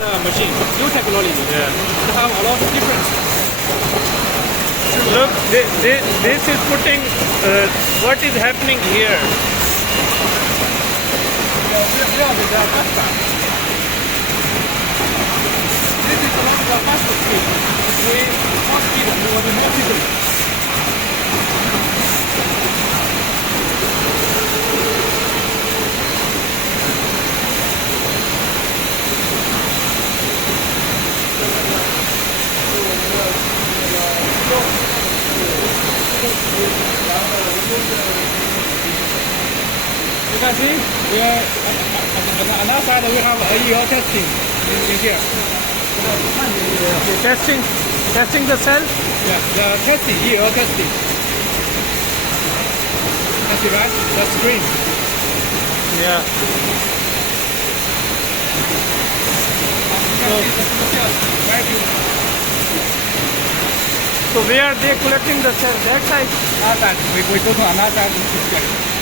machine, new technology. Yeah. They have a lot of difference. Look, this is putting what is happening here. We are the banta. This is one of the fastest speed. We fast speed for the more people. You can see, we are on that side we have AEO testing in here. Testing the cell. Yeah, the testing, EEO testing. That's it, right? The screen. Yeah. So where are they collecting the cell? That side? That side. We go to another side.